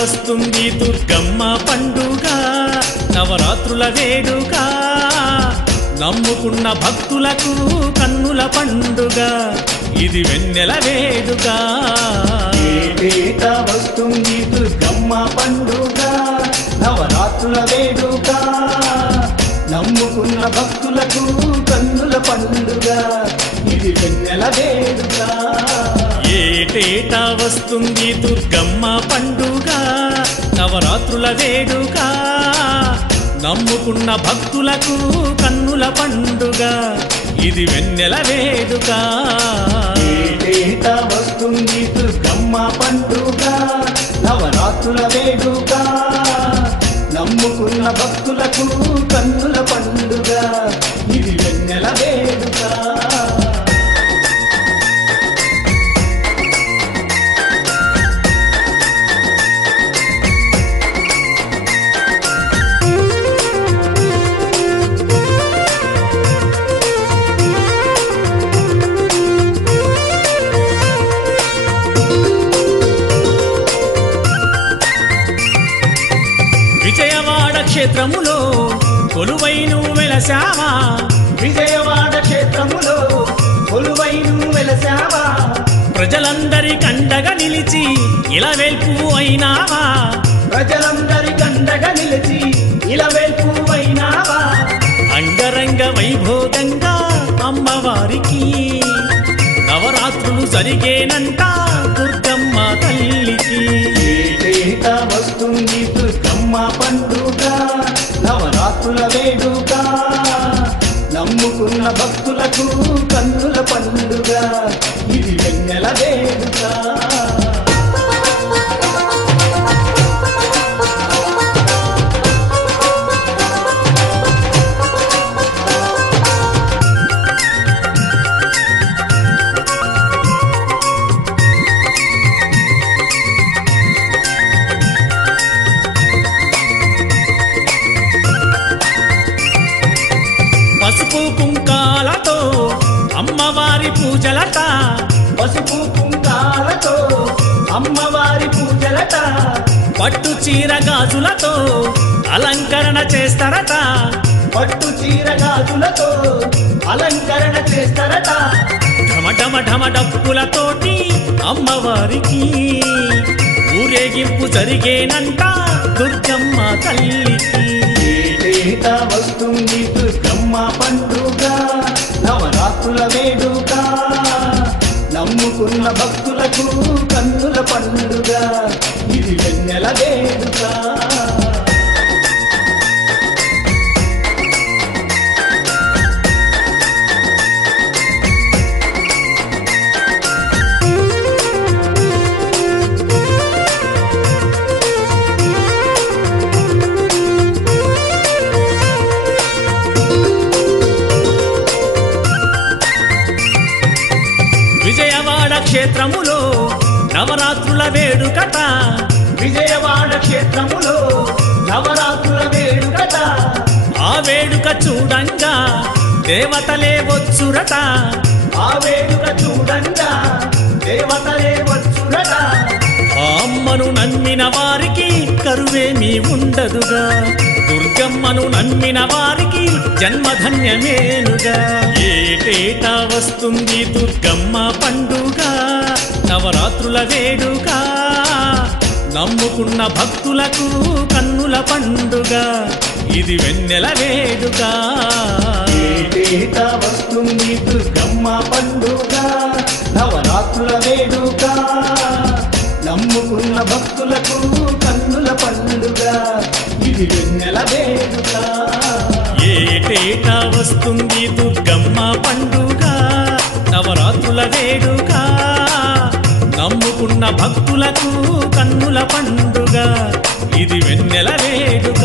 వస్తుంది దుర్గమ్మ పండుగ నవరాత్రుల వేడుక నమ్ముకున్న భక్తులకు కన్నుల పండుగ ఇది వెన్నెల వేడుక ఏటేటా వస్తుంది దుర్గమ్మ పండుగ నవరాత్రుల వేడుక నమ్ముకున్న భక్తులకు కన్నుల పండుగ ఇది వెన్నెల వేడుక ఏటేటా వస్తుంది దుర్గమ్మ పండుగ నవరాత్రుల వేడుక నమ్ముకున్న భక్తులకు కన్నుల పండుగ ఇది వెన్నెల వేడుక ఏటేటా వస్తుంది దుర్గమ్మ పండుగ నవరాత్రుల వేడుక నమ్ముకున్న భక్తులకు కన్నుల పండుగ ఇది వెన్నెల వేడుక విజయవాడ క్షేత్రములో కొలువైను వెలసావా విజయవాడ క్షేత్రములో కొలువైను వెలసావా ప్రజలందరి కండగా నిలిచి ఇలవేల్పు అయినావా ప్రజలందరి కండగా నిలిచి ఇలవేల్పు అయినావా అంగరంగ వైభోగంగా అమ్మవారికి నవరాత్రులు జరిగేనంట దుర్గమ్మ తల్లికి ఏటేటా వస్తుంది దుర్గమ్మ పండుగ నవరాత్రుల వేడుక నమ్ముకున్న భక్తులకు కన్నుల పండుగ ఇది వెన్నెల వేడుక పసుపు కుంకాలతో అమ్మవారి పూజలట పసుపు కుంకాలతో అమ్మవారి పూజలట పట్టు చీర గాజులతో అలంకరణ చేస్తారట పట్టు చీర గాజులతో అలంకరణ చేస్తారట ఢమ ఢమ ఢమ డప్పులతోటి అమ్మవారికి ఊరేగింపు జరిగేనంట దుర్గమ్మ తల్లికి ఏటేటా వస్తుంది దుర్గమ్మ పండుగ నవరాత్రుల వేడుక నమ్ముకున్న భక్తులకు కన్నుల పండుగ ఇది వెన్నెల వేడుక విజయవాడ క్షేత్రములో నవరాత్రుల వేడుకట విజయవాడ క్షేత్రములో నవరాత్రుల వేడుకట ఆ వేడుక చూడంగా దేవతలే వచ్చురట ఆ వేడుక చూడంగా దేవతలే వచ్చురట ఆ అమ్మను నమ్మిన వారికి కరువేమీ ఉండదుగా దుర్గమ్మను నమ్మిన వారికి జన్మధన్యమేనుగా ఏటేటా వస్తుంది దుర్గమ్మ పండుగ నవరాత్రుల వేడుక నమ్ముకున్న భక్తులకు కన్నుల పండుగ ఇది వెన్నెల వేడుక ఏటేటా వస్తుంది దుర్గమ్మ పండుగ నవరాత్రుల వేడుక నమ్ముకున్న భక్తులకు కన్నుల పండుగ ఇది వెన్నెల వేడుక ఏటేటా వస్తుంది దుర్గమ్మ పండుగ నవరాత్రుల వేడుక నమ్ముకున్న భక్తులకు కన్నుల పండుగ ఇది వెన్నెల వేడుక